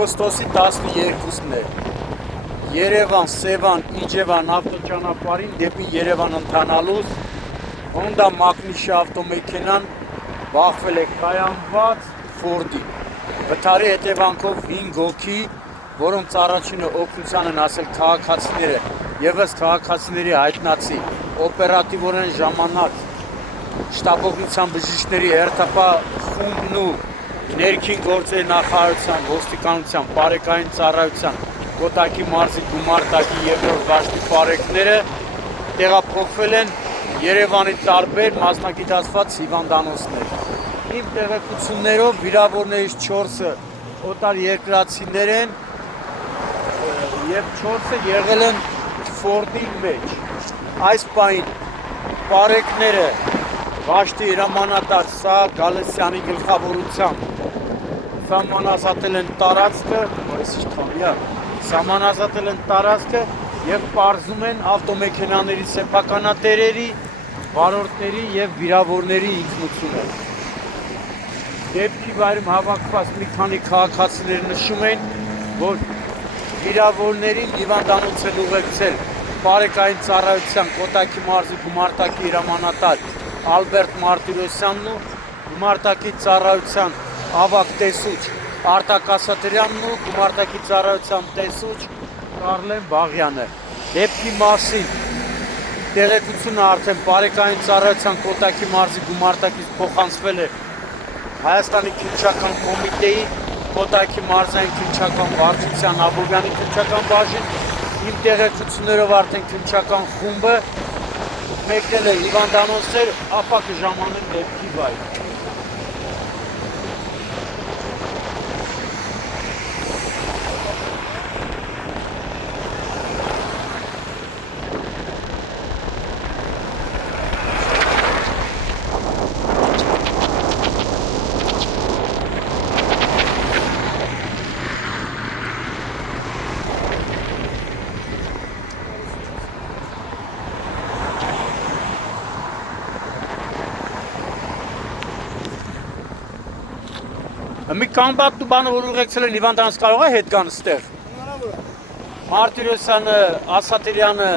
օգոստոսի 12-ն է։ Երևան-Սևան Իջևան ավտոճանապարհին դեպի Երևան ընթանալուց Honda Magnishi ավտոմեքենան բախվել է կայանված Ford-ի։ Վթարի հետևանքով 5 հոգի, որոնց առաջինը օգնության են ասել քաղաքացիները, ևս քաղաքացիների հայտնացի օպերատիվորեն ժամանած շտաբօգնության բժիշկների հերթապահ խումբն ու ներքին գործերի նախարարության, ոստիկանության, բարեկային ծառայության, Կոտայքի մարզի գումարտակի երկրորդ դաշտի պարեկները տեղափոխվել են Երևանի տարբեր մասնագիտացված հիվանդանոցներ։ Իմ տեղեկություններով վիրավորներից 4-ը օտար երկրացիներ են և 4-ը եղել են Ford-ի մեջ։ Այս պահին պարեկները Վաշտի հրամանատար Սահակ Գալստյանի գլխավորությամբ սահմանազատել են տարածքը և պարզում են ավտոմեքենաների սեփականատերերի, վարորդների և վիրավորների ինքնությունը։ Դեպքի վայրում հավաքված մի քանի քաղաքացիներ նշում են, որ վիրավորներին հիվանդանոց են ուղեկցել բարեկային ծառայության Կոտայքի մարզի գումարտակի հրամանատար Ալբերտ Մարտիրոսյանն ու գումարտակի ծառայության ավագ տեսուչ Արտակ Ասատրյանն ու գումարտակի ծառայության տեսուչ Կարլեն Բաղյանը։ Դեպքի մասին տեղեկությունը արդեն բարեկային ծառայության Կոտայքի մարզի գումարտակից փոխանցվել է Հայաստանի քիմչական կոմիտեի, Կոտայքի մարզային քիմչական վարչության Աբովյանի քիմչական բաժին, իմ տեղեկություններով արդեն քիմչական խումբը մեկնել է հիվանդանոցներ, ապա կժամանեն դեպքի վայր։ Մի կամբատ ու բանը, որ ուղեկցել են հիվանդանոց կարող է հետ գան ստեղ։ Մարտիրոսյանը, Ասատրյանը,